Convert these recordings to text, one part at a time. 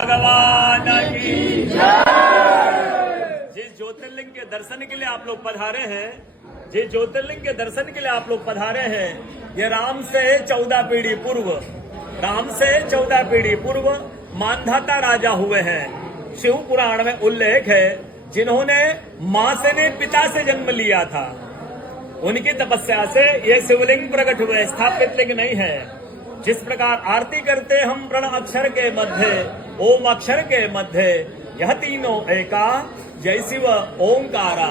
भगवान की जय। जिस ज्योतिर्लिंग के दर्शन के लिए आप लोग पधारे हैं, जिस ज्योतिर्लिंग के दर्शन के लिए आप लोग पधारे हैं, ये राम से 14 पीढ़ी पूर्व, राम से 14 पीढ़ी पूर्व मानधाता राजा हुए हैं। शिव पुराण में उल्लेख है, जिन्होंने मां से ने पिता से जन्म लिया था, उनकी तपस्या से ये शिवलिंग प्रकट हुए, स्थापित लिंग नहीं है। जिस प्रकार आरती करते हम प्रण अक्षर के मध्य, ओम अक्षर के मध्य, यह तीनों एका, जय शिव ओंकारा।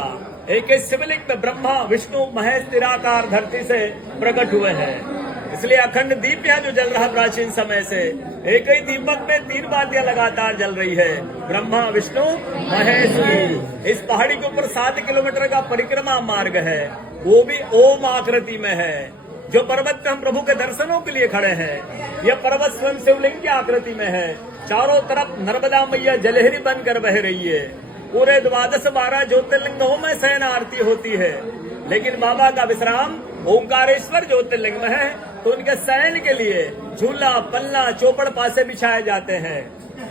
एक शिवलिंग में ब्रह्मा विष्णु महेश निराकार धरती से प्रकट हुए हैं। इसलिए अखंड दीप यहाँ जो जल रहा प्राचीन समय से, एक ही दीपक में 3 बातियां लगातार जल रही है, ब्रह्मा विष्णु महेश की। इस पहाड़ी के ऊपर 7 किलोमीटर का परिक्रमा मार्ग है, वो भी ओम आकृति में है। जो पर्वत पे हम प्रभु के दर्शनों के लिए खड़े हैं, यह पर्वत स्वयं शिवलिंग की आकृति में है। चारों तरफ नर्मदा मैया जलहरी बनकर बह रही है। पूरे 12 ज्योतिर्लिंगों में शयन आरती होती है, लेकिन बाबा का विश्राम ओंकारेश्वर ज्योतिर्लिंग में है, तो उनके शयन के लिए झूला पल्ला चौपड़ पासे बिछाए जाते हैं।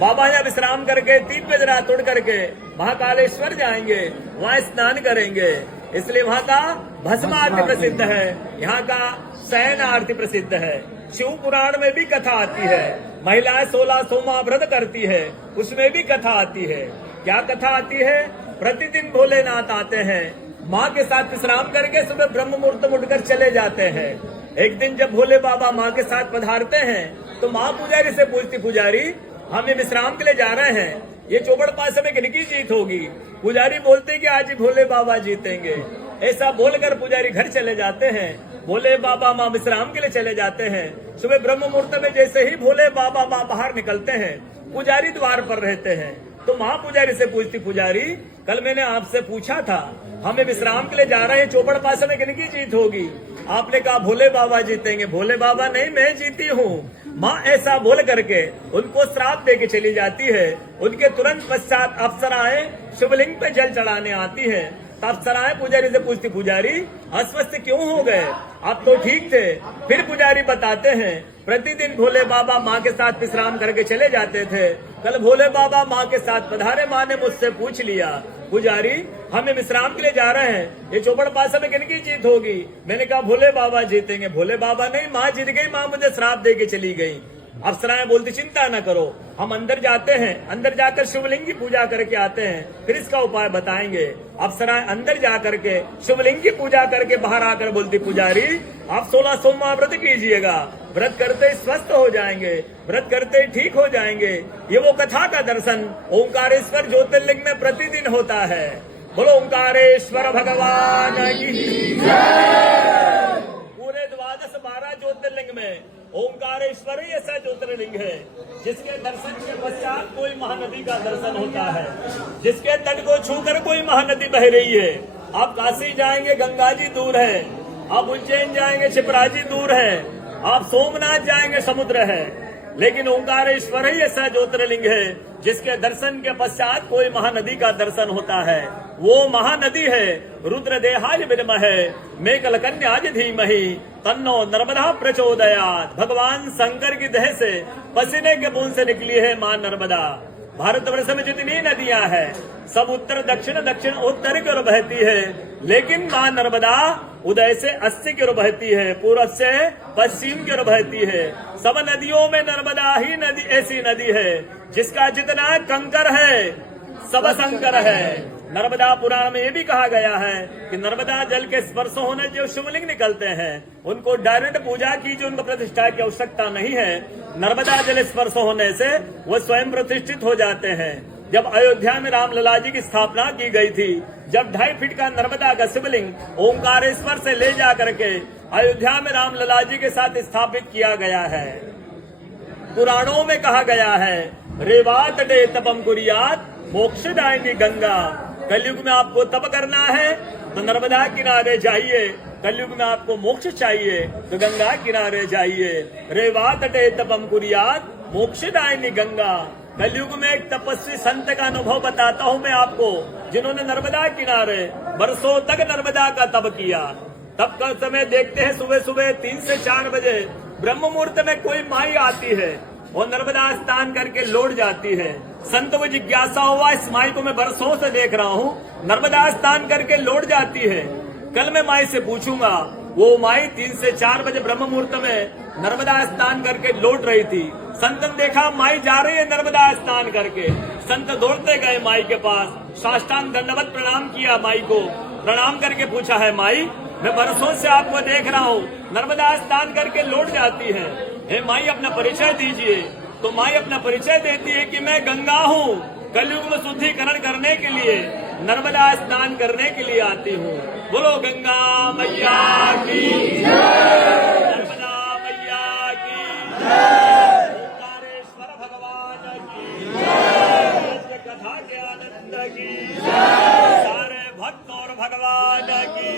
बाबा यहाँ विश्राम करके 3 बजे तोड़ करके महाकालेश्वर जाएंगे, वहाँ स्नान करेंगे। इसलिए वहाँ का भस्म आरती प्रसिद्ध है, यहाँ का शयन आरती प्रसिद्ध है। शिव पुराण में भी कथा आती है, महिलाएं 16 सोमवार व्रत करती है, उसमें भी कथा आती है। क्या कथा आती है? प्रतिदिन भोलेनाथ आते हैं, माँ के साथ विश्राम करके सुबह ब्रह्म मुहूर्त में उठकर चले जाते हैं। एक दिन जब भोले बाबा माँ के साथ पधारते हैं, तो माँ पुजारी से पूछती, पुजारी हम विश्राम के लिए जा रहे हैं, ये चौबड़ पासे में किनकी जीत होगी? पुजारी बोलते कि आज ही भोले बाबा जीतेंगे। ऐसा बोलकर पुजारी घर चले जाते हैं। भोले बाबा माँ विश्राम के लिए चले जाते हैं। सुबह ब्रह्म मुहूर्त में जैसे ही भोले बाबा माँ बाहर निकलते हैं, पुजारी द्वार पर रहते हैं। तो माँ पुजारी से पूछती, पुजारी कल मैंने आपसे पूछा था, हमें विश्राम के लिए जा रहे हैं, चौबड़ पासे में किनकी जीत होगी? आपने कहा भोले बाबा जीतेंगे। भोले बाबा नहीं, मैं जीती हूँ। माँ ऐसा बोल करके उनको श्राप दे के चली जाती है। उनके तुरंत पश्चात अप्सराएं शिवलिंग पे जल चढ़ाने आती है। अप्सराएं पुजारी से पूछती, पुजारी अस्वस्थ क्यों हो गए? आप तो ठीक थे। फिर पुजारी बताते हैं, प्रतिदिन भोले बाबा माँ के साथ विश्राम करके चले जाते थे। कल भोले बाबा माँ के साथ पधारे, माँ ने मुझसे पूछ लिया, पुजारी हमें विश्राम के लिए जा रहे हैं, ये चौबड़ पासे में किनकी जीत होगी? मैंने कहा भोले बाबा जीतेंगे। भोले बाबा नहीं, माँ जीत गई, माँ मुझे श्राप दे के चली गई। अप्सराएं बोलती, चिंता न करो, हम अंदर जाते हैं, अंदर जाकर शिवलिंग की पूजा करके आते हैं, फिर इसका उपाय बताएंगे। अप्सराएं अंदर जा करके शिवलिंग की पूजा करके बाहर आकर बोलती, पुजारी आप 16 सोमवार व्रत कीजिएगा, व्रत करते स्वस्थ हो जाएंगे, व्रत करते ठीक हो जाएंगे। ये वो कथा का दर्शन ओंकारेश्वर ज्योतिर्लिंग में प्रतिदिन होता है। बोलो ओंकारेश्वर भगवान की जय। पूरे 12 ज्योतिर्लिंग में ओंकारेश्वर ही ऐसा ज्योतिर्लिंग है, जिसके दर्शन के पश्चात कोई महानदी का दर्शन होता है, जिसके तट को छूकर कोई महानदी बह रही है। आप काशी जाएंगे, गंगा जी दूर है। आप उज्जैन जाएंगे, क्षिप्रा जी दूर है। आप सोमनाथ जाएंगे, समुद्र है। लेकिन ओंकारेश्वर ही ऐसा ज्योतिर्लिंग है, जिसके दर्शन के पश्चात कोई महानदी का दर्शन होता है। वो महानदी है रुद्रदेहाय विद्महे मेघलकन्याज धीमहि तन्नो नर्मदा प्रचोदयात्। भगवान शंकर की देह से पसीने के बूंद से निकली है मां नर्मदा। भारतवर्ष में जितनी नदियां हैं, सब उत्तर दक्षिण दक्षिण उत्तर की ओर बहती है, लेकिन मां नर्मदा उदय से अस्सी की ओर बहती है, पूर्व से पश्चिम की ओर बहती है। सब नदियों में नर्मदा ही नदी ऐसी नदी है, जिसका जितना कंकर है सब शंकर है। नर्मदा पुराण में ये भी कहा गया है कि नर्मदा जल के स्पर्श होने जो शिवलिंग निकलते हैं, उनको डायरेक्ट पूजा कीजिए, उनको प्रतिष्ठा की आवश्यकता नहीं है। नर्मदा जल स्पर्श होने से वो स्वयं प्रतिष्ठित हो जाते हैं। जब अयोध्या में राम लला जी की स्थापना की गई थी, जब 2.5 फीट का नर्मदा का शिवलिंग ओंकारेश्वर से ले जा करके अयोध्या में राम लला जी के साथ स्थापित किया गया है। पुराणों में कहा गया है, रेवात डे तपम कुरियात मोक्षदायिनी गंगा। कलयुग में आपको तप करना है तो नर्मदा किनारे जाइए, कलयुग में आपको मोक्ष चाहिए तो गंगा किनारे जाइए। रेवात डे तपम कुरियात मोक्षदायिनी गंगा। कलयुग में एक तपस्वी संत का अनुभव बताता हूँ मैं आपको, जिन्होंने नर्मदा किनारे बरसों तक नर्मदा का तप किया। तब का समय देखते हैं, सुबह सुबह 3 से 4 बजे ब्रह्म मुहूर्त में कोई माई आती है, वो नर्मदा स्नान करके लौट जाती है। संत को जिज्ञासा हुआ, इस माई को मैं बरसों से देख रहा हूँ, नर्मदा स्नान करके लौट जाती है, कल मैं माई से पूछूंगा। वो माई 3 से 4 बजे ब्रह्म मुहूर्त में नर्मदा स्नान करके लौट रही थी। संत ने देखा माई जा रही है नर्मदा स्नान करके। संत दौड़ते गए माई के पास, साष्टांग दंडवत प्रणाम किया माई को। प्रणाम करके पूछा है, माई मैं बरसों से आपको देख रहा हूँ, नर्मदा स्नान करके लौट जाती है, हे माई अपना परिचय दीजिए। तो माई अपना परिचय देती है कि मैं गंगा हूँ, कलयुग में शुद्धिकरण करने के लिए, नर्मदा स्नान करने के लिए आती हूँ। बोलो गंगा मैया की नर्मदा मैया की ओंकारेश्वर भगवान की कथा के आनंद की सारे भक्त और भगवान की